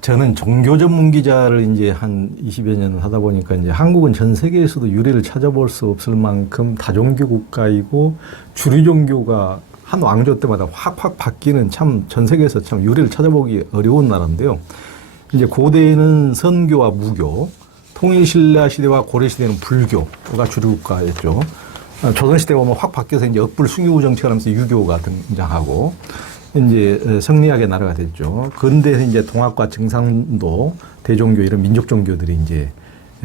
저는 종교 전문 기자를 이제 한 20여 년을 하다 보니까 이제 한국은 전 세계에서도 유래를 찾아볼 수 없을 만큼 다종교 국가이고 주류 종교가 한 왕조 때마다 확확 바뀌는 참 전 세계에서 참 유래를 찾아보기 어려운 나라인데요. 이제 고대에는 선교와 무교, 통일신라 시대와 고려 시대는 불교가 주류 국가였죠. 조선 시대 보면 확 바뀌어서 이제 억불 숭유 정책을 하면서 유교가 등장하고 이제 성리학의 나라가 됐죠. 근대에서 이제 동학과 증상도, 대종교 이런 민족 종교들이 이제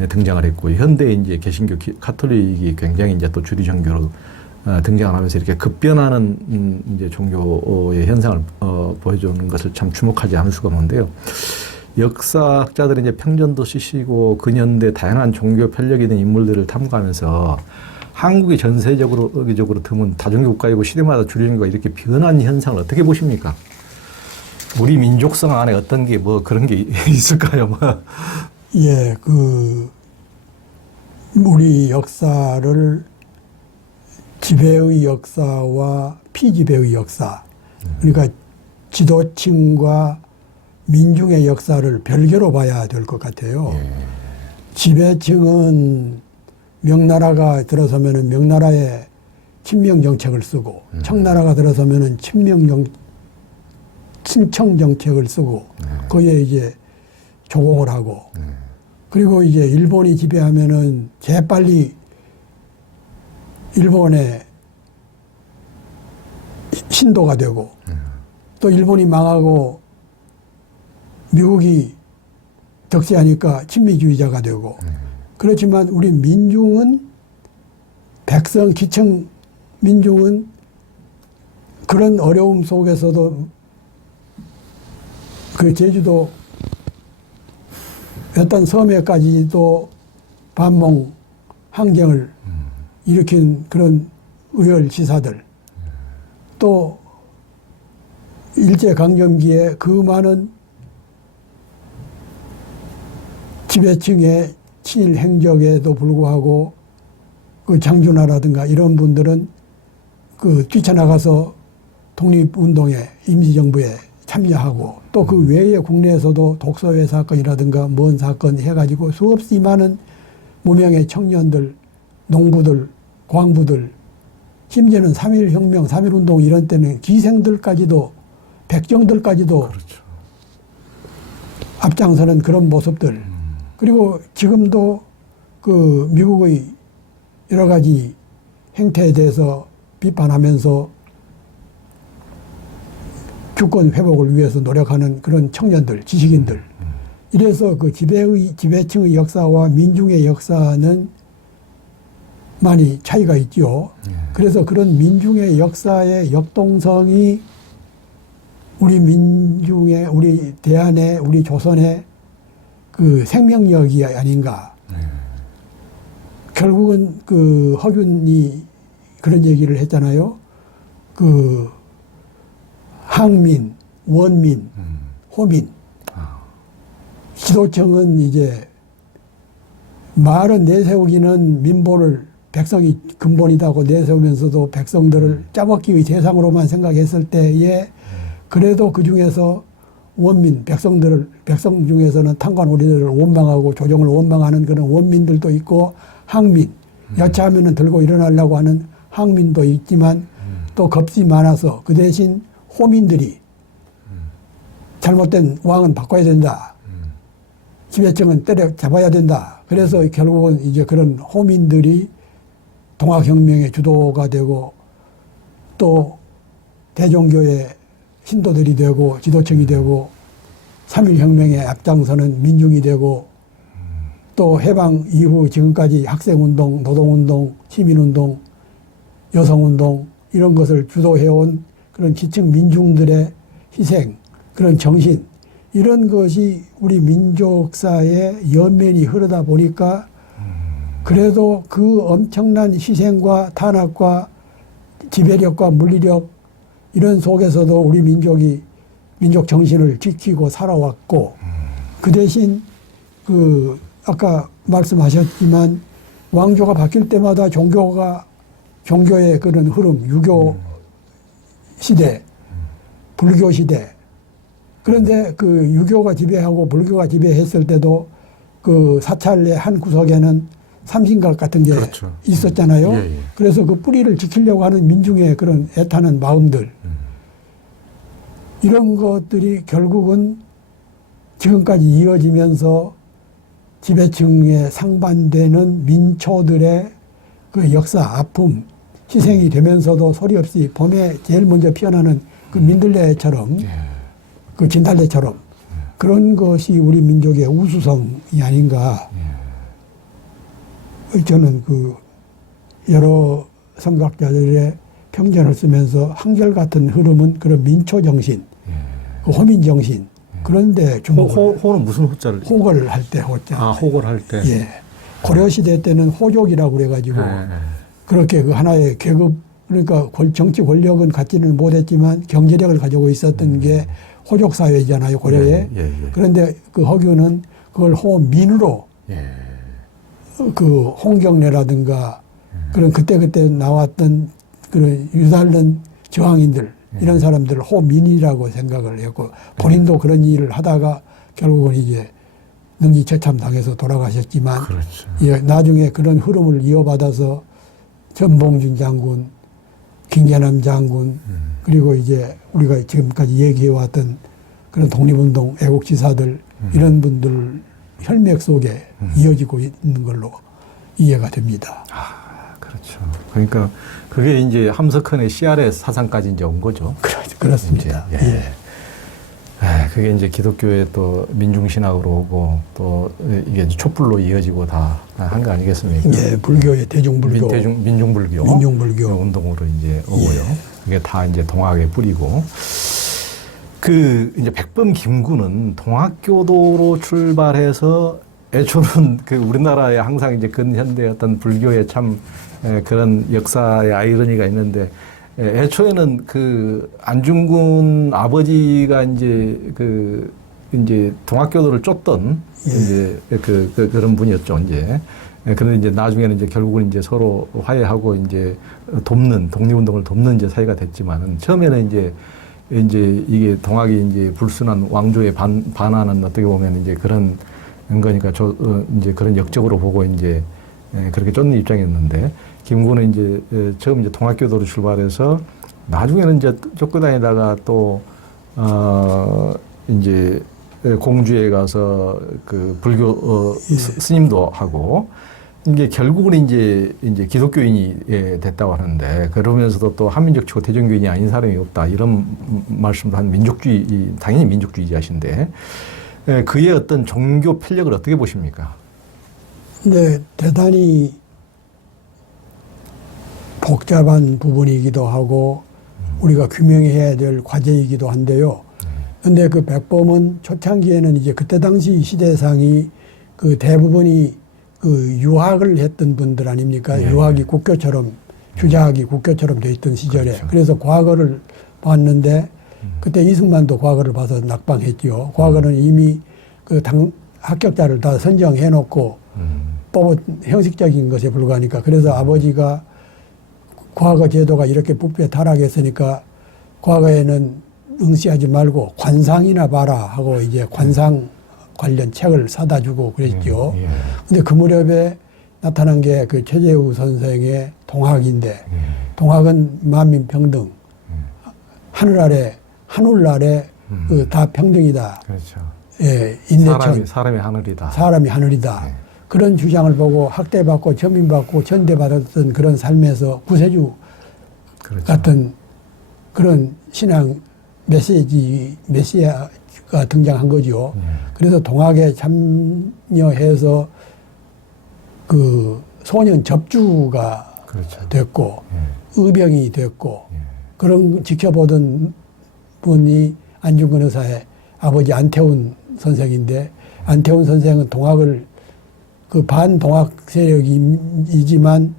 등장을 했고, 현대에 이제 개신교, 카톨릭이 굉장히 이제 또 주류 종교로 등장을 하면서 이렇게 급변하는 이제 종교의 현상을 보여주는 것을 참 주목하지 않을 수가 없는데요. 역사학자들이 이제 평전도 쓰시고 근현대 다양한 종교 편력이 있는 인물들을 탐구하면서 한국이 전세적으로 의교적으로 드문 다종교 국가이고 시대마다 주류 종교가 이렇게 변한 현상을 어떻게 보십니까? 우리 민족성 안에 어떤 게 뭐 그런 게 있을까요? 뭐. 예, 우리 역사를 지배의 역사와 피지배의 역사, 그러니까 지도층과 민중의 역사를 별개로 봐야 될 것 같아요. 지배층은 명나라가 들어서면은 명나라의 친명 정책을 쓰고, 청나라가 들어서면은 친청 정책을 쓰고, 거기에 이제 조공을 하고, 그리고 이제 일본이 지배하면은 재빨리 일본의 신도가 되고, 또 일본이 망하고 미국이 덕세하니까 친미주의자가 되고, 그렇지만 우리 민중은, 백성, 기층 민중은 그런 어려움 속에서도 그 제주도 어떤 섬에까지도 반몽 항쟁을 일으킨 그런 의열지사들, 또 일제강점기에 그 많은 지배층의 친일 행적에도 불구하고 그 장준하라든가 이런 분들은 그 뛰쳐나가서 독립운동에, 임시정부에 참여하고, 또 그 외에 국내에서도 독서회 사건이라든가 뭔 사건 해가지고 수없이 많은 무명의 청년들, 농부들, 광부들, 심지어는 3.1혁명, 3.1운동 이런 때는 기생들까지도, 백정들까지도 그렇죠. 앞장서는 그런 모습들. 그리고 지금도 그 미국의 여러 가지 행태에 대해서 비판하면서 주권 회복을 위해서 노력하는 그런 청년들, 지식인들. 이래서 그 지배층의 역사와 민중의 역사는 많이 차이가 있죠. 그래서 그런 민중의 역사의 역동성이 우리 민중의, 우리 대한의, 우리 조선의 그 생명력이 아닌가. 결국은 그 허균이 그런 얘기를 했잖아요. 그 항민, 원민, 호민. 지도층은 이제 말은 내세우기는 민보를 백성이 근본이다고 내세우면서도 백성들을 짜먹기의 대상으로만 생각했을 때에 그래도 그 중에서 원민, 백성 중에서는 탄관오리들을 원망하고 조정을 원망하는 그런 원민들도 있고, 항민, 여차하면은 들고 일어나려고 하는 항민도 있지만, 또 겁이 많아서 그 대신 호민들이 잘못된 왕은 바꿔야 된다. 지배층은 때려잡아야 된다. 그래서 결국은 이제 그런 호민들이 동학혁명의 주도가 되고, 또 대종교의 신도들이 되고 지도층이 되고, 3.1혁명에 앞장서는 민중이 되고, 또 해방 이후 지금까지 학생운동, 노동운동, 시민운동, 여성운동 이런 것을 주도해온 그런 지층 민중들의 희생, 그런 정신, 이런 것이 우리 민족사의 연면이 흐르다 보니까 그래도 그 엄청난 희생과 탄압과 지배력과 물리력 이런 속에서도 우리 민족이 민족 정신을 지키고 살아왔고, 그 대신 그 아까 말씀하셨지만 왕조가 바뀔 때마다 종교의 그런 흐름, 유교 시대, 불교 시대, 그런데 그 유교가 지배하고 불교가 지배했을 때도 그 사찰의 한 구석에는 삼신각 같은 게 그렇죠. 있었잖아요. 예, 예. 그래서 그 뿌리를 지키려고 하는 민중의 그런 애타는 마음들 이런 것들이 결국은 지금까지 이어지면서 지배층에 상반되는 민초들의 그 역사, 아픔, 희생이 되면서도 소리 없이 봄에 제일 먼저 피어나는 그 민들레처럼 그 진달래처럼 그런 것이 우리 민족의 우수성이 아닌가. 저는 그 여러 성각자들의 평전을 쓰면서 한결같은 흐름은 그런 민초 정신, 그 호민 정신 그런데 호는 무슨 호자를? 호걸 할 때 호자. 아, 호걸 할 때. 예. 고려 시대 때는 호족이라고 그래가지고 그렇게 그 하나의 계급 그러니까 정치 권력은 갖지는 못했지만 경제력을 가지고 있었던 게 호족 사회잖아요 고려에. 그런데 그 허균은 그걸 호민으로 그 홍경래라든가 그런 그때 나왔던 그런 유달른 저항인들 이런 사람들을 호민이라고 생각을 했고 본인도 그런 일을 하다가 결국은 이제 능지처참 당해서 돌아가셨지만 그렇죠. 예, 나중에 그런 흐름을 이어받아서 전봉준 장군, 김계남 장군 그리고 이제 우리가 지금까지 얘기해왔던 그런 독립운동 애국지사들 이런 분들 혈맥 속에 이어지고 있는 걸로 이해가 됩니다. 아, 그렇죠. 그러니까 그게 이제 함석헌의 CRS 사상까지 이제 온 거죠. 그렇습니다. 이제, 예. 그게 이제 기독교의 또 민중신학으로 오고 또 이게 촛불로 이어지고 다 한 거 아니겠습니까? 예, 불교의 대중불교, 민중불교 운동으로 이제 오고요. 그게 다 이제 동학의 뿌리고. 그 이제 백범 김구는 동학교도로 출발해서 애초는 그 우리나라에 항상 이제 근현대 어떤 불교의 참 그런 역사의 아이러니가 있는데 애초에는 그 안중근 아버지가 이제 이제 동학교도를 쫓던 이제 그런 분이었죠, 이제. 그런데 이제 나중에는 이제 결국은 이제 서로 화해하고 이제 독립운동을 돕는 이제 사이가 됐지만은 처음에는 이제 이게 동학이 이제 불순한 왕조에 반하는 어떻게 보면 이제 그런 거니까 이제 그런 역적으로 보고 이제 그렇게 쫓는 입장이었는데 김구는 이제 처음 이제 동학교도로 출발해서 나중에는 이제 쫓고 다니다가 또 이제 공주에 가서 그 불교 스님도 하고 이게 결국은 이제 기독교인이 됐다고 하는데 그러면서도 또 한민족 치고 대종교인이 아닌 사람이 없다 이런 말씀도 한 당연히 민족주의자신데 그의 어떤 종교 편력을 어떻게 보십니까? 네, 대단히 복잡한 부분이기도 하고 우리가 규명해야 될 과제이기도 한데요. 근데 그 백범은 초창기에는 이제 그때 당시 시대상이 그 대부분이 그 유학을 했던 분들 아닙니까? 유학이 국교처럼 주작이 국교처럼 돼 있던 시절에 그렇죠. 그래서 과거를 봤는데 그때 이승만도 과거를 봐서 낙방했지요. 과거는 이미 그 합격자를 다 선정해 놓고 뽑은 형식적인 것에 불과하니까 그래서 아버지가 과거 제도가 이렇게 부패 타락했으니까 과거에는 응시하지 말고 관상이나 봐라 하고 이제 관상 관련 책을 사다 주고 그랬죠. 근데 그 무렵에 나타난 게 그 최재우 선생의 동학인데 동학은 만민평등 하늘 아래 그 다 평등이다. 그렇죠. 예, 인내천 사람이 하늘이다. 사람이 하늘이다. 네. 그런 주장을 보고 학대받고 전민받고 전대받았던 그런 삶에서 구세주 그렇죠. 같은 그런 신앙 메시아가 등장한 거죠. 그래서 동학에 참여해서 그 소년 접주가 그렇죠. 됐고 의병이 됐고 그런 지켜보던 분이 안중근 의사의 아버지 안태훈 선생인데 안태훈 선생은 동학을 그 반동학 세력이지만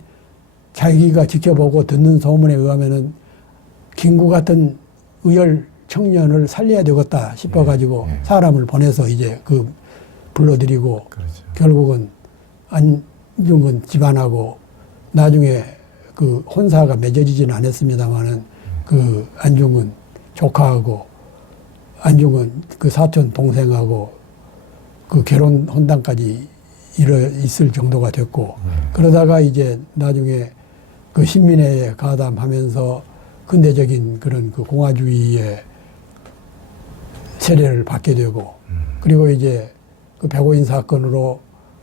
자기가 지켜보고 듣는 소문에 의하면은 김구 같은 의열 청년을 살려야 되겠다 싶어가지고 사람을 보내서 이제 그 불러들이고 그렇죠. 결국은 안중근 집안하고 나중에 그 혼사가 맺어지지는 않았습니다만은 그 안중근 조카하고 안중근 그 사촌 동생하고 그 결혼 혼당까지 있을 정도가 됐고 그러다가 이제 나중에 그 신민회에 가담하면서 근대적인 그런 그 공화주의의 세례를 받게 되고 그리고 이제 그 백오인 사건으로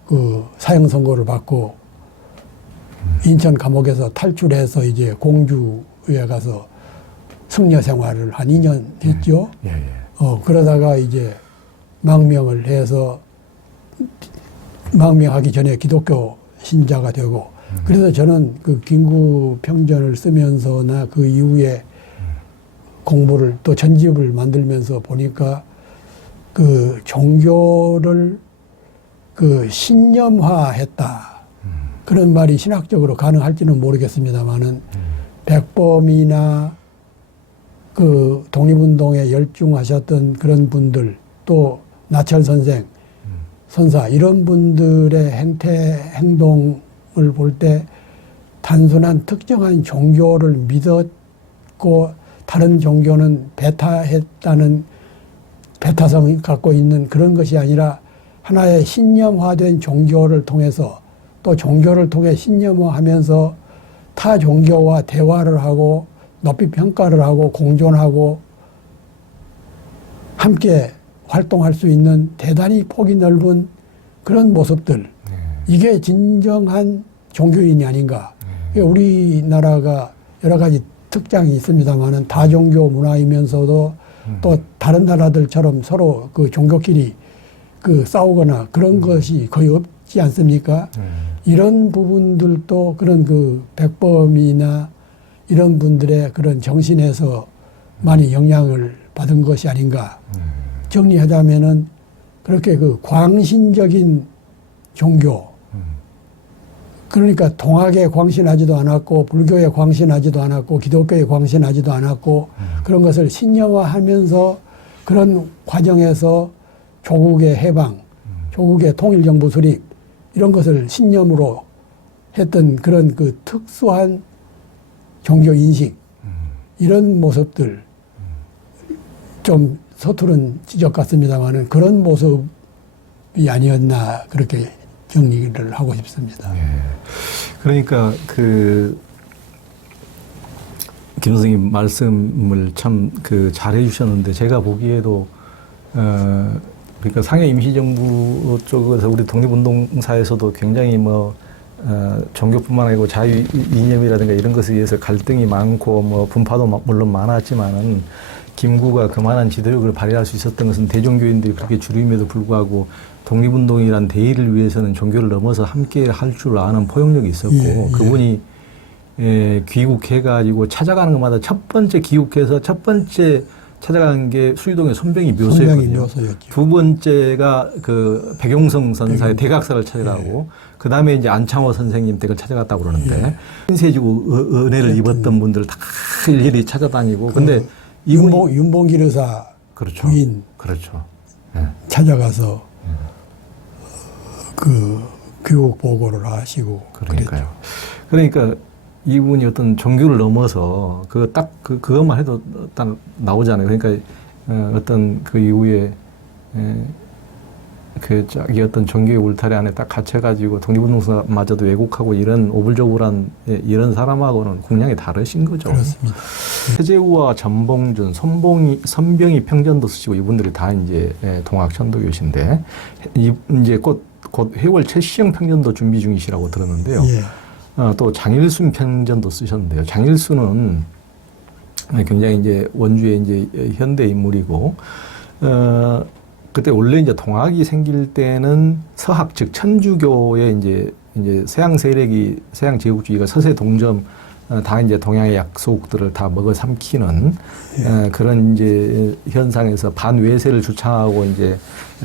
그 사형 선고를 받고 인천 감옥에서 탈출해서 이제 공주에 가서 승려 생활을 한 2년 했죠. 예, 예. 그러다가 이제 망명을 해서 망명하기 전에 기독교 신자가 되고 그래서 저는 그 김구 평전을 쓰면서나 그 이후에 공부를 또 전집을 만들면서 보니까 그 종교를 그 신념화했다. 그런 말이 신학적으로 가능할지는 모르겠습니다만은 백범이나 그 독립운동에 열중하셨던 그런 분들 또 나철 선생, 선사 이런 분들의 행동을 볼 때 단순한 특정한 종교를 믿었고 다른 종교는 배타했다는 배타성을 갖고 있는 그런 것이 아니라 하나의 신념화된 종교를 통해서 또 종교를 통해 신념화하면서 타 종교와 대화를 하고 높이 평가를 하고 공존하고 함께 활동할 수 있는 대단히 폭이 넓은 그런 모습들 이게 진정한 종교인이 아닌가. 우리나라가 여러 가지 특장이 있습니다만은 다종교 문화이면서도 또 다른 나라들처럼 서로 그 종교끼리 그 싸우거나 그런 것이 거의 없지 않습니까? 이런 부분들도 그런 그 백범이나 이런 분들의 그런 정신에서 많이 영향을 받은 것이 아닌가. 정리하자면은 그렇게 그 광신적인 종교, 그러니까 동학에 광신하지도 않았고 불교에 광신하지도 않았고 기독교에 광신하지도 않았고 그런 것을 신념화하면서 그런 과정에서 조국의 해방, 조국의 통일정부 수립 이런 것을 신념으로 했던 그런 그 특수한 종교 인식 이런 모습들 좀 서투른 지적 같습니다만은 그런 모습이 아니었나 그렇게 정리를 하고 싶습니다. 예. 그러니까 김 선생님 말씀을 참 잘해 주셨는데 제가 보기에도 그러니까 상해 임시정부 쪽에서 우리 독립운동사에서도 굉장히 종교뿐만 아니고 자유 이념이라든가 이런 것에 의해서 갈등이 많고 분파도 물론 많았지만은 김구가 그만한 지도력을 발휘할 수 있었던 것은 대종교인들이 그렇게 줄임에도 불구하고 독립운동이란 대의를 위해서는 종교를 넘어서 함께 할 줄 아는 포용력이 있었고 그분이 귀국해가지고 찾아가는 것마다 첫 번째 귀국해서 첫 번째 찾아간 게 수유동의 손병희 묘소였거든요. 두 번째가 그 백용성 선사의 대각사를 찾아가고 그 다음에 이제 안창호 선생님 댁을 찾아갔다고 그러는데 신세지고 은혜를 입었던 분들 다 일일이 찾아다니고 근데 윤봉길 의사 그렇죠. 부인 그렇죠. 찾아가서 그 교육 보고를 하시고 그러니까요. 그러니까 이분이 어떤 종교를 넘어서 그것만 해도 딱 나오잖아요. 그러니까 어떤 그 이후에 자기 어떤 종교의 울타리 안에 딱 갇혀가지고 독립운동사마저도 왜곡하고 이런 오불조불한 이런 사람하고는 공량이 다르신 거죠. 그렇습니다. 최재우와 전봉준, 선병희 평전도 쓰시고 이분들이 다 이제 동학 천도교신데 이제 곧 해월 최시영 평전도 준비 중이시라고 들었는데요. 또 장일순 평전도 쓰셨는데요. 장일순은 굉장히 이제 원주의 이제 현대 인물이고 그때 원래 이제 동학이 생길 때는 서학 즉 천주교의 이제 서양 세력이 서양 제국주의가 서세 동점 다 이제 동양의 약속들을 다 먹어 삼키는 그런 이제 현상에서 반외세를 주창하고 이제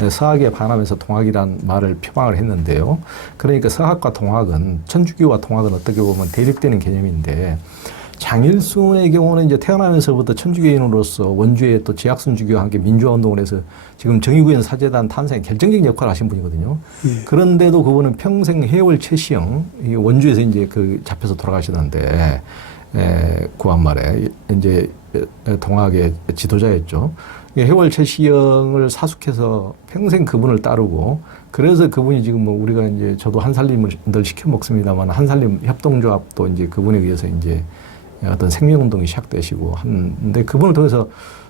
서학에 반하면서 동학이란 말을 표방을 했는데요. 그러니까 서학과 동학은 천주교와 동학은 어떻게 보면 대립되는 개념인데 장일순의 경우는 이제 태어나면서부터 천주교인으로서 원주의 또 지학순주교와 함께 민주화운동을 해서 지금 정의구현 사재단 탄생에 결정적인 역할을 하신 분이거든요. 그런데도 그분은 평생 해월 최시영, 원주에서 이제 잡혀서 돌아가시던데, 구한말에 이제 동학의 지도자였죠. 해월 최시영을 사숙해서 평생 그분을 따르고, 그래서 그분이 지금 뭐 우리가 이제 저도 한살림을 늘 시켜 먹습니다만, 한살림 협동조합도 이제 그분에 의해서 이제 어떤 생명운동이 시작되시고 한데, 그분을 통해서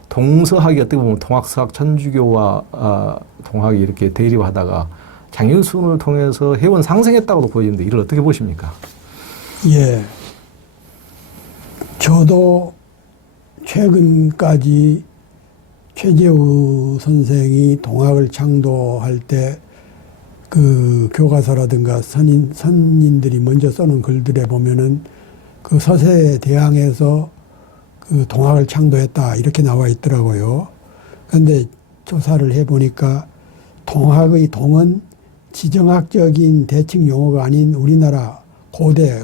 동서학이 어떻게 보면 동학서학 천주교와 동학이 이렇게 대립하다가 장윤순을 통해서 해원 상생했다고도 보이는데, 이를 어떻게 보십니까? 예. 저도 최근까지 최재우 선생이 동학을 창도할 때 그 교과서라든가 선인들이 먼저 써놓은 글들에 보면은 그 서세에 대항해서 그 동학을 창도했다 이렇게 나와 있더라고요. 그런데 조사를 해보니까 동학의 동은 지정학적인 대칭 용어가 아닌 우리나라 고대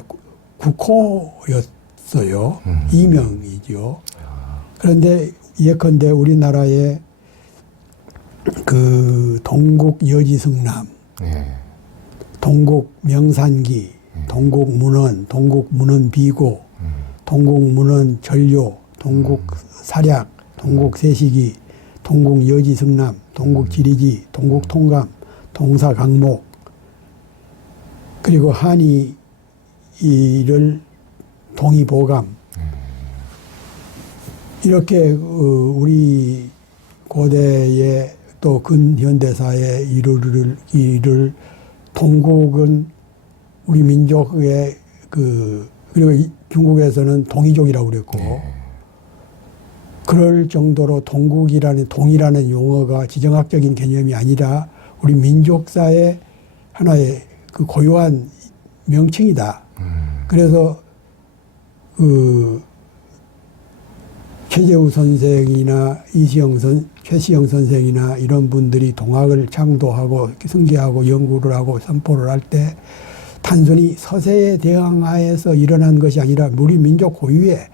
국호였어요. 이명이죠. 그런데 예컨대 우리나라의 그 동국 여지승남, 동국 명산기, 동국 문헌, 동국 문헌 비고, 동국 문헌 전료, 동국 사략, 동국 세시기, 동국 여지승남, 동국 지리지, 동국 통감, 동사 강목, 그리고 한이 이를 동의보감, 이렇게 우리 고대의 또 근현대사의 이를 동국은 우리 민족의 그리고 중국에서는 동이족이라고 그랬고, 그럴 정도로 동국이라는 동이라는 용어가 지정학적인 개념이 아니라 우리 민족사의 하나의 그 고유한 명칭이다. 그래서 그 최재우 선생이나 최시영 선생이나 이런 분들이 동학을 창도하고 승계하고 연구를 하고 선포를 할 때 단순히 서세에 대항하여서 일어난 것이 아니라 우리 민족 고유의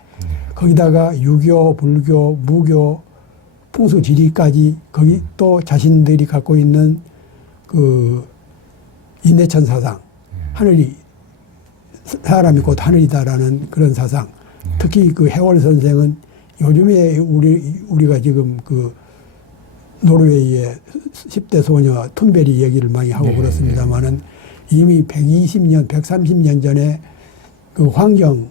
거기다가 유교, 불교, 무교, 풍수 지리까지 거기 또 자신들이 갖고 있는 그 인내천 사상, 하늘이 사람이 곧 하늘이다라는 그런 사상. 특히 그 해월 선생은 요즘에 우리가 지금 그 노르웨이의 10대 소녀 툰베리 얘기를 많이 하고 그렇습니다만은 이미 120년, 130년 전에 그 환경,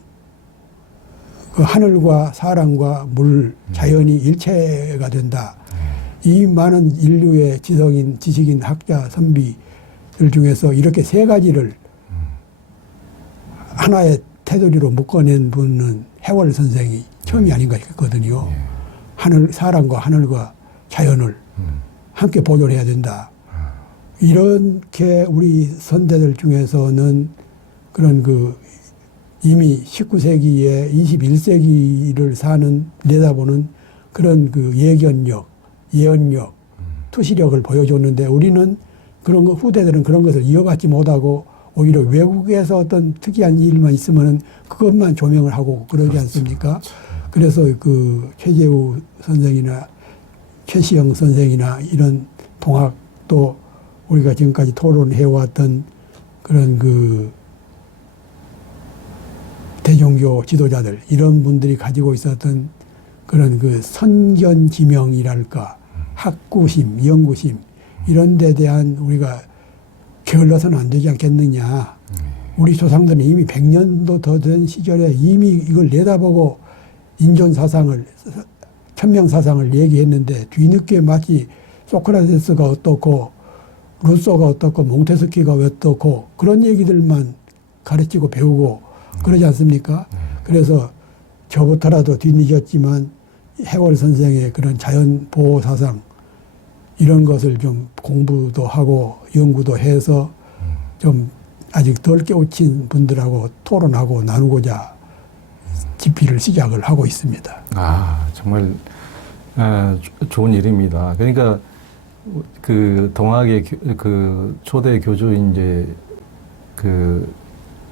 그 하늘과 사람과 물, 자연이 일체가 된다. 이 많은 인류의 지성인, 지식인, 학자, 선비들 중에서 이렇게 세 가지를 하나의 테두리로 묶어낸 분은 해월 선생이 처음이 아닌가 싶거든요. 하늘, 사람과 하늘과 자연을 함께 보존해야 된다. 이렇게 우리 선대들 중에서는 그런 그 이미 19세기에 21세기를 내다보는 그런 그 예견력, 예언력, 투시력을 보여줬는데 우리는 그런 거, 후대들은 그런 것을 이어받지 못하고 오히려 외국에서 어떤 특이한 일만 있으면은 그것만 조명을 하고 그러지 않습니까? 그래서 그 최재우 선생이나 최시영 선생이나 이런 동학도 우리가 지금까지 토론해왔던 그런 그 대종교 지도자들, 이런 분들이 가지고 있었던 그런 그 선견지명이랄까, 학구심, 연구심, 이런 데 대한 우리가 게을러서는 안 되지 않겠느냐. 우리 조상들은 이미 100년도 더 된 시절에 이미 이걸 내다보고 인존사상을, 천명사상을 얘기했는데 뒤늦게 마치 소크라테스가 어떻고 루소가 어떻고 몽테스키가 어떻고 그런 얘기들만 가르치고 배우고 그러지 않습니까? 그래서 저부터라도 뒤늦었지만 해월 선생의 그런 자연보호 사상 이런 것을 좀 공부도 하고 연구도 해서 좀 아직 덜 깨우친 분들하고 토론하고 나누고자 집필을 시작을 하고 있습니다. 아, 정말 좋은 일입니다. 그러니까 그 동학의 그 초대 교주 이제 그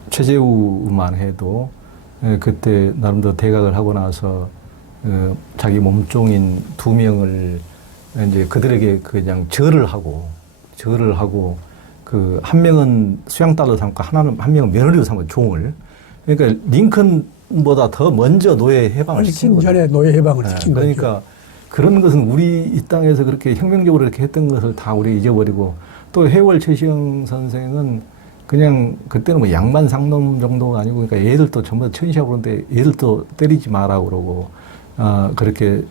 최재우만 해도 그때 나름대로 대각을 하고 나서 자기 몸종인 2명을 이제 그들에게 그냥 절을 하고 그 한 명은 수양딸로 삼고 한 명은 며느리로 삼고 종을. 그러니까 링컨 조선보다 더 먼저 노예 해방을 시킨 훨씬 거죠. 전에 노예 해방을 네, 시킨 거죠. 그러니까 그런 것은 우리 이 땅에서 그렇게 혁명적으로 이렇게 했던 것을 다 우리 잊어버리고 또 해월 최시영 선생은 그냥 그때는 뭐 양반 상놈 정도가 아니고 그러니까 얘들도 전부 다 천시하고 그러는데 얘들도 때리지 마라 그러고 그렇게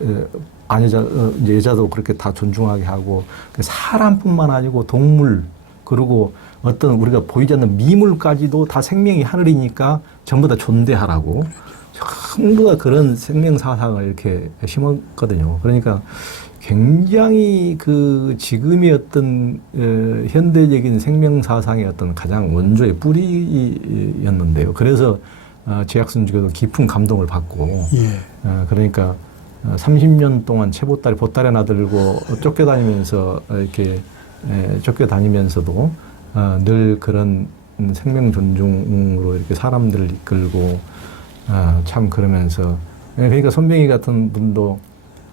이제 여자도 그렇게 다 존중하게 하고 사람뿐만 아니고 동물 그리고 어떤 우리가 보이지 않는 미물까지도 다 생명이 하늘이니까 전부 다 존대하라고 전부 다 그런 생명 사상을 이렇게 심었거든요. 그러니까 굉장히 그 지금의 어떤 현대적인 생명 사상의 어떤 가장 원조의 뿌리였는데요. 그래서 제약선주교도 깊은 감동을 받고 그러니까 30년 동안 보따리 하나 들고 쫓겨다니면서 이렇게 쫓겨다니면서도 늘 그런 생명 존중으로 이렇게 사람들을 이끌고 참 그러면서 그러니까 손병희 같은 분도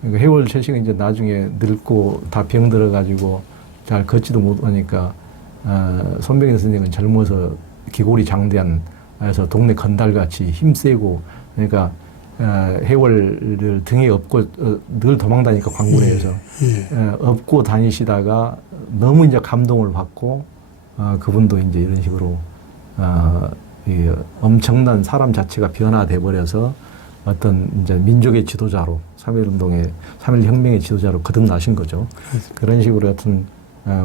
해월 최식은 이제 나중에 늙고 다 병들어 가지고 잘 걷지도 못하니까 손병희 선생은 젊어서 기골이 장대한 그래서 동네 건달같이 힘세고 그러니까 해월을 등에 업고 늘 도망다니까 광군에서 업고 다니시다가 너무 이제 감동을 받고 그분도 이제 이런 식으로 이 엄청난 사람 자체가 변화돼 버려서 어떤 이제 민족의 지도자로 3.1혁명의 지도자로 거듭나신 거죠. 그런 식으로 어떤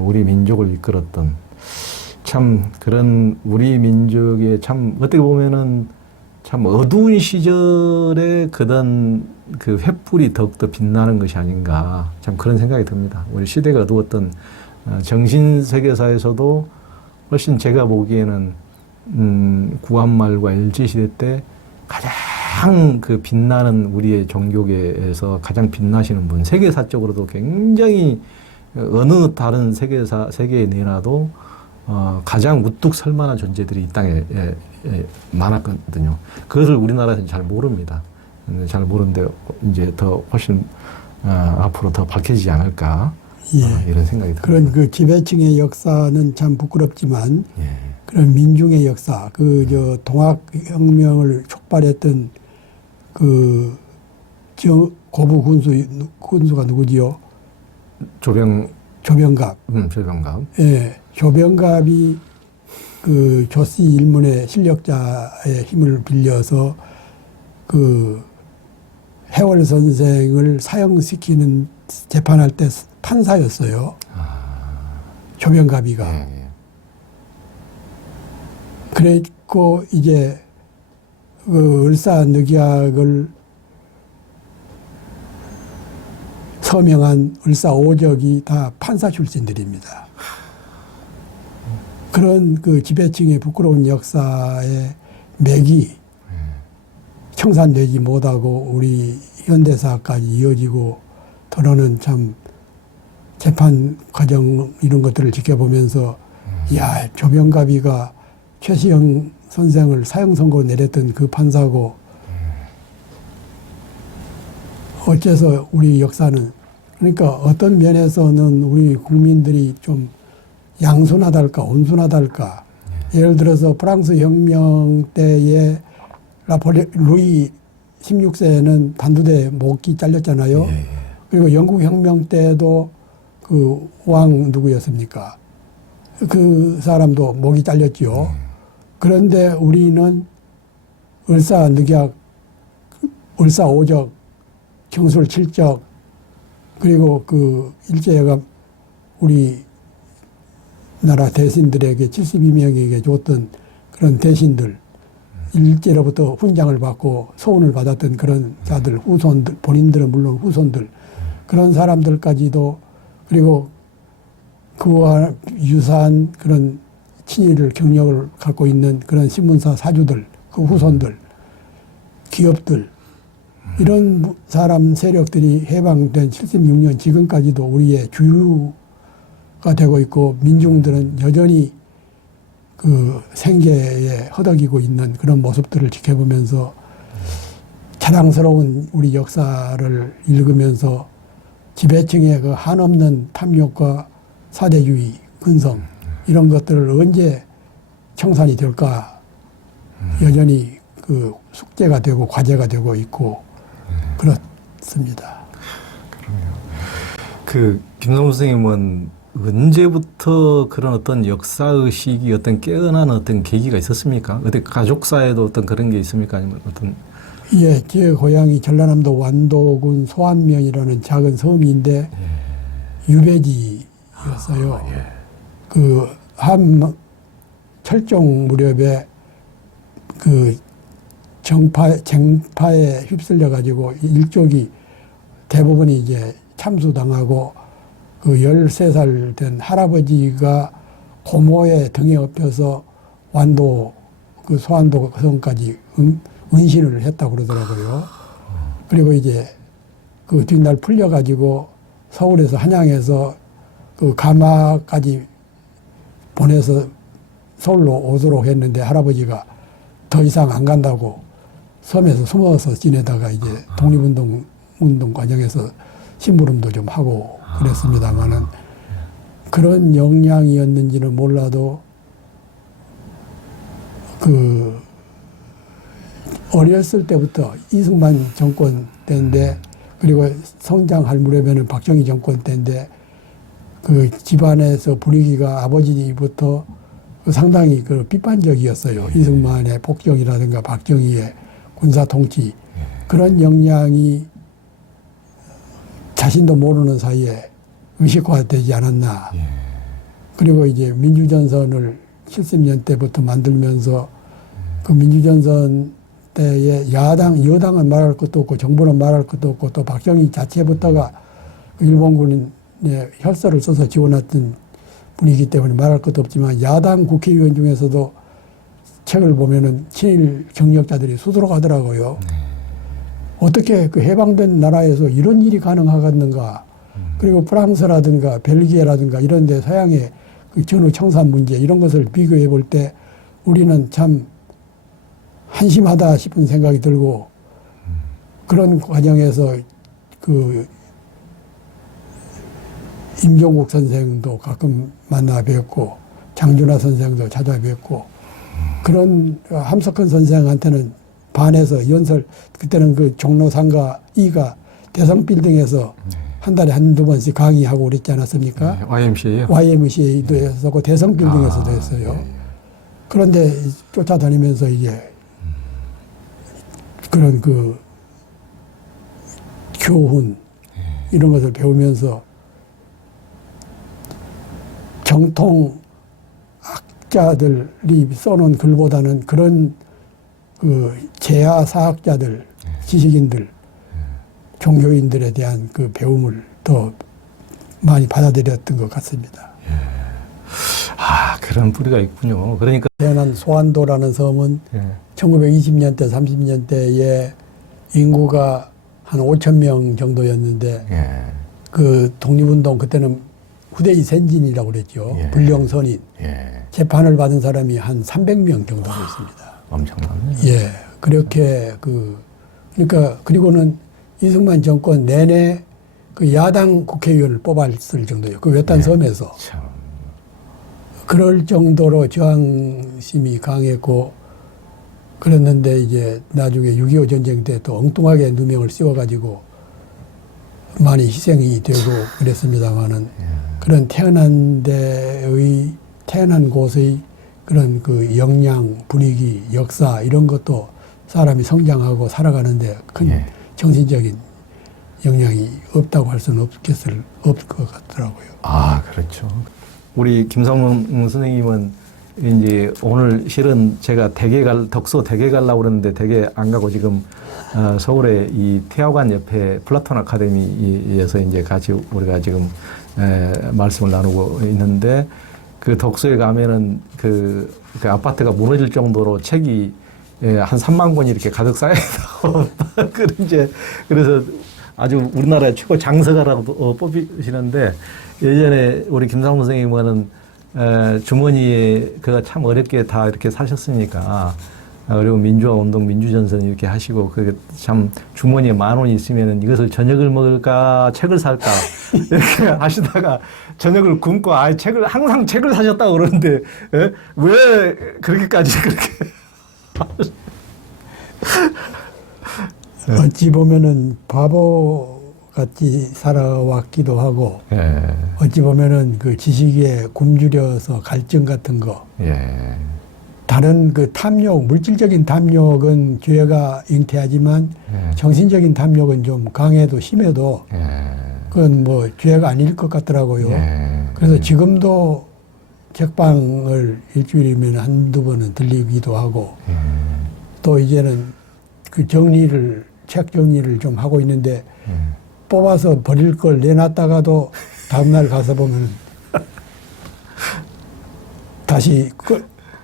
우리 민족을 이끌었던 참 그런 우리 민족의 참 어떻게 보면은 참 어두운 시절에 그런 그 횃불이 더욱더 빛나는 것이 아닌가 참 그런 생각이 듭니다. 우리 시대가 어두웠던 정신 세계사에서도 훨씬 제가 보기에는 구한말과 일제시대 때 가장 그 빛나는 우리의 종교계에서 가장 빛나시는 분, 세계사적으로도 굉장히 어느 다른 세계에 내놔도 가장 우뚝 설 만한 존재들이 이 땅에 많았거든요. 그것을 우리나라에서는 잘 모릅니다. 잘 모르는데 이제 더 훨씬 앞으로 더 밝혀지지 않을까 이런 생각이 듭니다. 그런 그 지배층의 역사는 참 부끄럽지만 그런 민중의 역사, 동학혁명을 촉발했던 고부 군수가 누구지요? 조병갑. 조병갑. 예, 조병갑이 그 조씨 일문의 실력자의 힘을 빌려서 그 해월 선생을 사형시키는 재판할 때 판사였어요. 조병갑이가. 그랬고 이제 그 을사늑약을 서명한 을사오적이 다 판사 출신들입니다. 그런 그 지배층의 부끄러운 역사의 맥이 청산되지 못하고 우리 현대사까지 이어지고 더러는 참 재판 과정 이런 것들을 지켜보면서 야, 조병갑이가 최시영 선생을 사형 선고 내렸던 그 판사고 어째서 우리 역사는 그러니까 어떤 면에서는 우리 국민들이 좀 양순하달까 온순하달까 예를 들어서 프랑스 혁명 때에 루이 16세는 단두대 목이 잘렸잖아요. 그리고 영국 혁명 때도 그 왕 누구였습니까? 그 사람도 목이 잘렸죠. 그런데 우리는 을사늑약, 을사오적, 경술칠적 그리고 그 일제가 우리 나라 대신들에게 72명에게 줬던 그런 대신들 일제로부터 훈장을 받고 소원을 받았던 그런 자들 후손들 본인들은 물론 후손들 그런 사람들까지도 그리고 그와 유사한 그런 친일을 경력을 갖고 있는 그런 신문사 사주들 그 후손들 기업들 이런 사람 세력들이 해방된 76년 지금까지도 우리의 주류가 되고 있고 민중들은 여전히 그 생계에 허덕이고 있는 그런 모습들을 지켜보면서 자랑스러운 우리 역사를 읽으면서 지배층의 그 한없는 탐욕과 사대주의, 근성 이런 것들을 언제 청산이 될까 여전히 그 숙제가 되고 과제가 되고 있고 그렇습니다. 그 김성무 선생님은 언제부터 그런 어떤 역사의식이 어떤 깨어나는 어떤 계기가 있었습니까? 어떤 가족사에도 어떤 그런 게 있습니까? 아니면 어떤 예, 제 고향이 전라남도 완도군 소안면이라는 작은 섬인데 유배지였어요. 그 한 철종 무렵에 그 쟁파에 휩쓸려 가지고 일족이 대부분이 이제 참수당하고 그 13살 된 할아버지가 고모의 등에 업혀서 완도 그 소안도 섬까지 은신을 했다고 그러더라고요. 그리고 이제 그 뒷날 풀려가지고 서울에서 한양에서 그 가마까지 보내서 서울로 오도록 했는데 할아버지가 더 이상 안 간다고 섬에서 숨어서 지내다가 이제 독립운동 과정에서 심부름도 좀 하고 그랬습니다만은 그런 역량이었는지는 몰라도 그 어렸을 때부터 이승만 정권 때인데 그리고 성장할 무렵에는 박정희 정권 때인데 그 집안에서 분위기가 아버지부터 상당히 그 비판적이었어요. 이승만의 폭정이라든가 박정희의 군사 통치 그런 역량이 자신도 모르는 사이에 의식화되지 않았나. 그리고 이제 민주전선을 70년대부터 만들면서 그 민주전선 때에 여당은 말할 것도 없고 정부는 말할 것도 없고 또 박정희 자체부터가 일본군의 혈서를 써서 지원했던 분이기 때문에 말할 것도 없지만 야당 국회의원 중에서도 책을 보면은 친일 경력자들이 수두룩하더라고요. 어떻게 그 해방된 나라에서 이런 일이 가능하겠는가. 그리고 프랑스라든가 벨기에라든가 이런 데 서양의 그 전후 청산 문제 이런 것을 비교해 볼 때 우리는 참 한심하다 싶은 생각이 들고 그런 과정에서 그 임종국 선생도 가끔 만나 뵙고 장준하 선생도 찾아뵙고 그런 함석헌 선생한테는 반해서 연설 그때는 그 종로 3가 2가 대성빌딩에서 한 달에 한두 번씩 강의하고 그랬지 않았습니까? YMCA요? YMCA도 했었고 대성빌딩에서도 했어요. 그런데 쫓아다니면서 이제 그런 그 교훈 이런 것을 배우면서 정통 학자들이 써놓은 글보다는 그런 그 재야 사학자들, 지식인들, 종교인들에 대한 그 배움을 더 많이 받아들였던 것 같습니다. 아, 그런 뿌리가 있군요. 그러니까 태어난 소안도라는 섬은 1920년대, 30년대에 인구가 한 5천 명 정도였는데 그 독립운동 그때는 후대이 선진이라고 그랬죠. 불령선인. 재판을 받은 사람이 한 300명 정도 됐습니다. 엄청나네요. 예. 그렇게 그러니까 그리고는 이승만 정권 내내 그 야당 국회의원을 뽑았을 정도예요. 그 외딴 섬에서. 참. 그럴 정도로 저항심이 강했고 그랬는데 이제 나중에 6.25 전쟁 때 또 엉뚱하게 누명을 씌워가지고 많이 희생이 되고 그랬습니다만은 그런 태어난 곳의 그런 그 역량, 분위기, 역사 이런 것도 사람이 성장하고 살아가는데 큰 정신적인 영향이 없다고 할 수는 없을 것 같더라고요. 아, 그렇죠. 우리 김성문 선생님은 이제 오늘 실은 제가 덕소 대개 가려고 그러는데 대개 안 가고 지금 서울의 이 태화관 옆에 플라톤 아카데미에서 이제 같이 우리가 지금 말씀을 나누고 있는데 그 덕소에 가면은 그 아파트가 무너질 정도로 책이 한 3만 권이 이렇게 가득 쌓여 있다고 그래서 아주 우리나라의 최고 장서가라고 뽑히시는데 예전에 우리 김상문 선생님은 주머니에 그가 참 어렵게 다 이렇게 사셨으니까 그리고 민주화 운동, 민주전선 이렇게 하시고 그 참 주머니에 10,000원이 있으면은 이것을 저녁을 먹을까 책을 살까 이렇게 하시다가 저녁을 굶고 항상 책을 사셨다고 그러는데 왜 그렇게까지 그렇게 어찌 보면은 바보 같이 살아왔기도 하고, 예. 어찌 보면은 그 지식에 굶주려서 갈증 같은 거, 예. 다른 그 탐욕, 물질적인 탐욕은 죄가 잉태하지만 예. 정신적인 탐욕은 좀 강해도 심해도 예. 그건 뭐 죄가 아닐 것 같더라고요. 예. 그래서 지금도 책방을 일주일이면 한두 번은 들리기도 하고, 또 이제는 그 책 정리를 좀 하고 있는데, 뽑아서 버릴 걸 내놨다가도 다음날 가서 보면 다시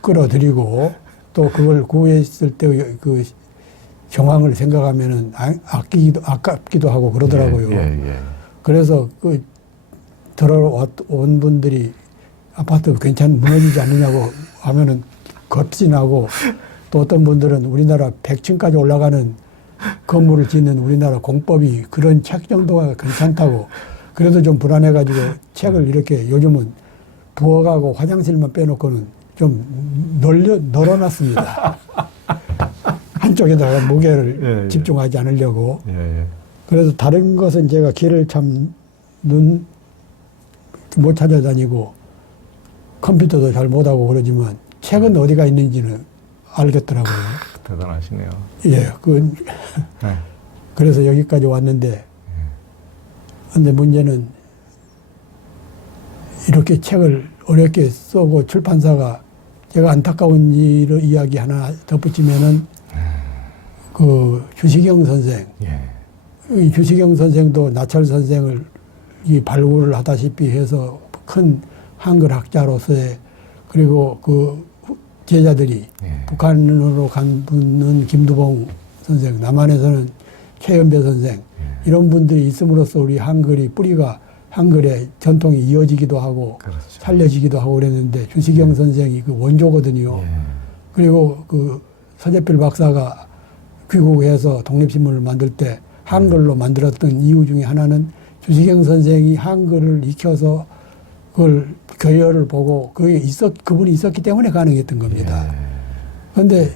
끌어들이고, 또 그걸 구했을 때 그 정황을 생각하면은 아깝기도 하고 그러더라고요. 예. 그래서 그 들어온 분들이 아파트 무너지지 않느냐고 하면은 겁진하고, 또 어떤 분들은 우리나라 100층까지 올라가는 건물을 짓는 우리나라 공법이 그런 책 정도가 괜찮다고, 그래도 좀 불안해가지고 책을 이렇게 요즘은 부엌하고 화장실만 빼놓고는 좀 널어놨습니다. 한쪽에다가 무게를 예. 집중하지 않으려고. 예. 그래서 다른 것은 제가 길을 참 못 찾아다니고 컴퓨터도 잘 못하고 그러지만 책은 어디가 있는지는 알겠더라고요. 대단하시네요. 예, 네. 그래서 여기까지 왔는데, 근데 문제는 이렇게 책을 어렵게 쓰고 출판사가, 제가 안타까운 일을 이야기 하나 덧붙이면은, 그 주시경 선생, 예. 이 주시경 선생도 나철 선생을 이 발굴을 하다시피 해서 큰 한글 학자로서의, 그리고 그 제자들이 예. 북한으로 간 분은 김두봉 선생, 남한에서는 최연배 선생, 이런 분들이 있음으로써 우리 한글이 뿌리가, 한글의 전통이 이어지기도 하고 그렇죠. 살려지기도 하고 그랬는데, 주시경 선생이 그 원조거든요. 예. 그리고 그 서재필 박사가 귀국해서 독립신문을 만들 때 한글로 만들었던 이유 중에 하나는 주시경 선생이 한글을 익혀서 그걸 교열을 보고 그분이 있었기 때문에 가능했던 겁니다. 그런데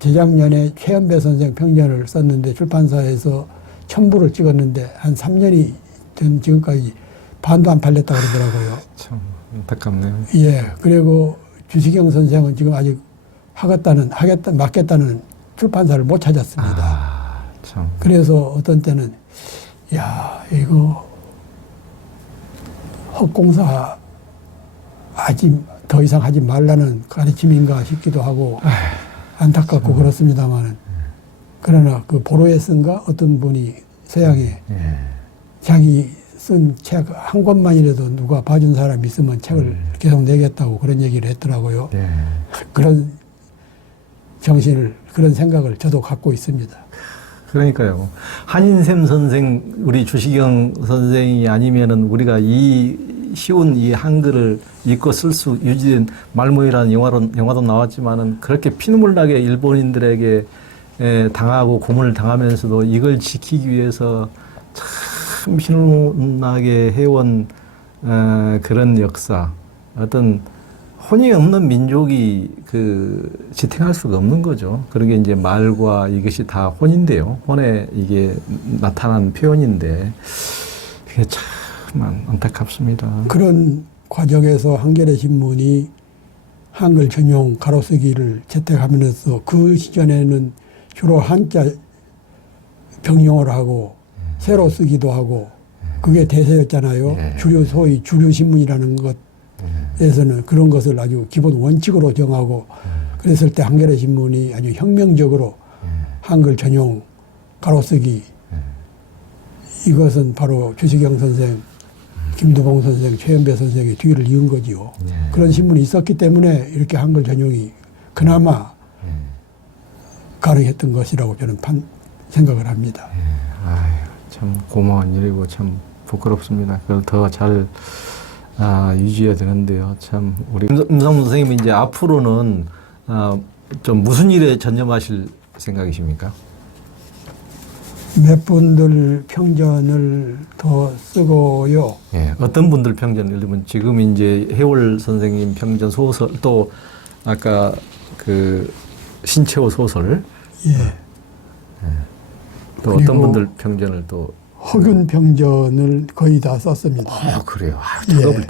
재작년에 최연배 선생 평전을 썼는데 출판사에서 첨부를 찍었는데 한 3년이 된 지금까지 반도 안 팔렸다 그러더라고요. 참 안타깝네요. 예. 그리고 주시경 선생은 지금 아직 맡겠다는 출판사를 못 찾았습니다. 아, 참. 그래서 어떤 때는, 야, 이거 헛공사 더 이상 하지 말라는 가르침인가 싶기도 하고, 안타깝고 그렇습니다만은. 그러나 그 보로에슨가 어떤 분이 서양에 예. 자기 쓴 책 한 권만이라도 누가 봐준 사람이 있으면 책을 계속 내겠다고 그런 얘기를 했더라고요. 예. 그런 정신을, 그런 생각을 저도 갖고 있습니다. 그러니까요. 한인샘 선생, 우리 주시경 선생이 아니면은 우리가 이 쉬운 이 한글을 읽고 쓸 수 유지된 말모이라는 영화도 나왔지만은 그렇게 피눈물 나게 일본인들에게 당하고 고문을 당하면서도 이걸 지키기 위해서 참 피눈물 나게 해온 그런 역사, 어떤 혼이 없는 민족이 지탱할 수가 없는 거죠. 그러게 이제 말과 이것이 다 혼인데요. 혼에 이게 나타난 표현인데, 그게 참 안타깝습니다. 그런 과정에서 한겨레 신문이 한글 전용 가로쓰기를 채택하면서 그 시전에는 주로 한자 병용을 하고 새로 쓰기도 하고 그게 대세였잖아요. 예. 소위 주류 신문이라는 것에서는 그런 것을 아주 기본 원칙으로 정하고 그랬을 때 한겨레 신문이 아주 혁명적으로 한글 전용 가로쓰기, 이것은 바로 주시경 선생, 김두봉 선생, 최연배 선생의 뒤를 이은 거지요. 그런 신문이 있었기 때문에 이렇게 한글 전용이 그나마 가능했던 것이라고 저는 생각을 합니다. 아유, 참 고마운 일이고 참 부끄럽습니다. 그걸 더 잘 유지해야 되는데요. 참 우리 임상문 선생님이 이제 앞으로는 좀 무슨 일에 전념하실 생각이십니까? 몇 분들 평전을 더 쓰고요. 예, 어떤 분들 평전, 예를 들면 지금 이제 해월 선생님 평전 소설, 또 아까 그 신채호 소설, 예. 또 그리고 어떤 분들 평전을 또 허균 평전을 거의 다 썼습니다. 그래요. 작업을 예.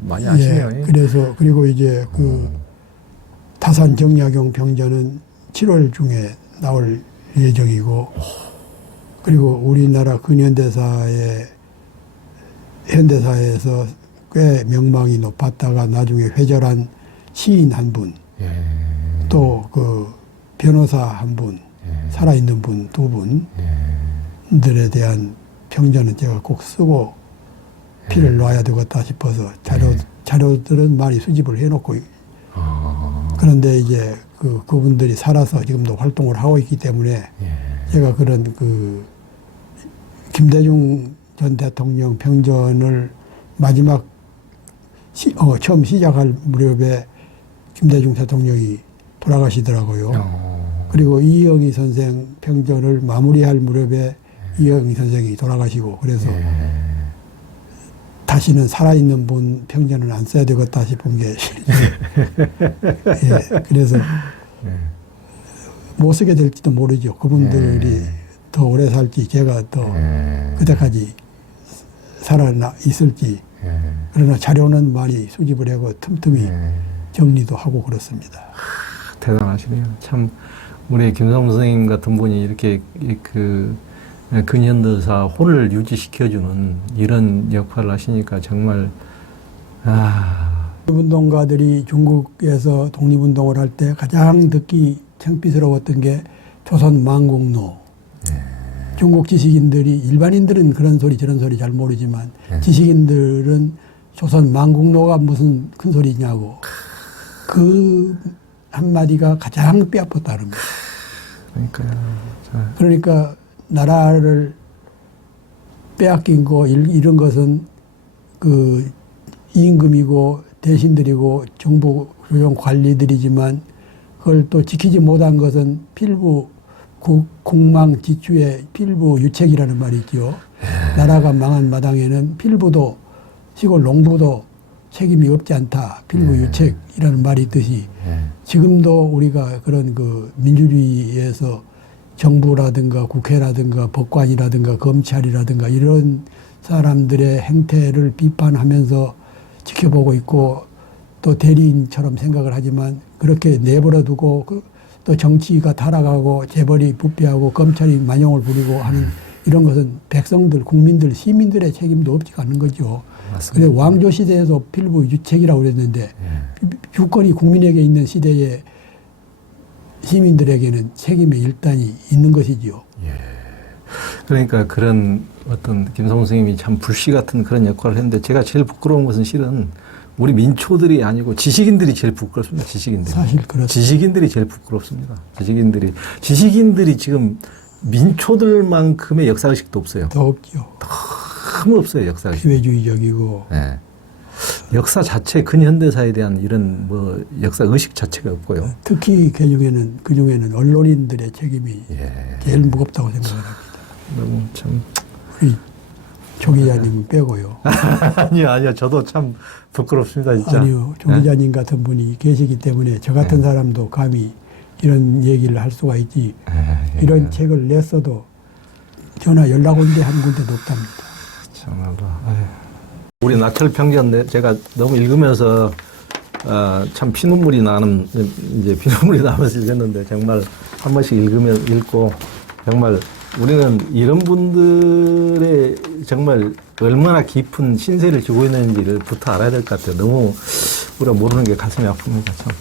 많이 하시네요. 예. 그래서 그리고 이제 그 타산 정약용 평전은 7월 중에 나올 예정이고, 그리고 우리나라 현대사에서 꽤 명망이 높았다가 나중에 회절한 시인 한 분, 예. 또 그 변호사 한 분, 살아있는 분 두 분들에 대한 평전은 제가 꼭 쓰고 피를 놔야 되겠다 싶어서 자료들은 많이 수집을 해놓고, 그런데 이제 그분들이 살아서 지금도 활동을 하고 있기 때문에 제가 그런 김대중 전 대통령 평전을 마지막 처음 시작할 무렵에 김대중 대통령이 돌아가시더라고요. 그리고 이영희 선생 평전을 마무리할 무렵에 이영희 선생이 돌아가시고, 그래서 다시는 살아있는 분 평전은 안 써야 되겠다 싶은 게 예, 그래서 못 쓰게 될지도 모르죠. 그분들이 더 오래 살지 제가 더 그때까지 살아나 있을지. 그러나 자료는 많이 수집을 하고 틈틈이 정리도 하고 그렇습니다. 대단하시네요. 참 우리 김성무 선생님 같은 분이 이렇게 근현대사 혼을 유지시켜주는 이런 역할을 하시니까 정말 운동가들이 중국에서 독립운동을 할 때 가장 듣기 창피스러웠던 게 조선 망국노. 중국 지식인들이, 일반인들은 그런 소리 저런 소리 잘 모르지만 지식인들은 조선 망국노가 무슨 큰 소리냐고, 그 한마디가 가장 뼈아팠다는 거예요. 그러니까 나라를 빼앗긴 거 이런 것은 그 임금이고 대신들이고 정부 조정 관리들이지만, 그걸 또 지키지 못한 것은 필부 공망지추의 필부 유책이라는 말이 있죠. 나라가 망한 마당에는 필부도 시골 농부도 책임이 없지 않다. 필부 유책이라는 말이 있듯이 지금도 우리가 그런 민주주의에서 정부라든가 국회라든가 법관이라든가 검찰이라든가 이런 사람들의 행태를 비판하면서 지켜보고 있고, 또 대리인처럼 생각을 하지만 그렇게 내버려 두고 또 정치가 타락하고 재벌이 부패하고 검찰이 만용을 부리고 하는 이런 것은 백성들, 국민들, 시민들의 책임도 없지가 않는 거죠. 그래서 왕조 시대에도 필부 유책이라고 그랬는데 주권이 국민에게 있는 시대에 시민들에게는 책임의 일단이 있는 것이지요. 그러니까 그런 어떤 김성무 선생님이 참 불씨 같은 그런 역할을 했는데, 제가 제일 부끄러운 것은 실은 우리 민초들이 아니고 지식인들이 제일 부끄럽습니다. 지식인들이. 사실 그렇습니다. 지식인들이 제일 부끄럽습니다. 지식인들이 지금 민초들만큼의 역사의식도 없어요. 더 없죠. 너무 없어요, 역사의식. 기회주의적이고. 네. 역사 자체, 근현대사에 대한 이런 역사의식 자체가 없고요. 특히 그중에는 언론인들의 책임이 제일 무겁다고 생각을 합니다. 너무 참. 우리 조 기자님은 빼고요. 아니요. 저도 참 부끄럽습니다, 진짜. 아니요. 조 기자님 같은 분이 계시기 때문에 저 같은 사람도 감히 이런 얘기를 할 수가 있지. 이런 책을 냈어도 전화 연락 온 게 한 군데도 없답니다. 정말로. 우리 낙철평전 제가 너무 읽으면서 참 피눈물이 나면서 읽었는데, 정말 한 번씩 읽고 정말 우리는 이런 분들의 정말 얼마나 깊은 신세를 지고 있는지를 부터 알아야 될 것 같아요. 너무 우리가 모르는 게 가슴이 아픕니다, 참.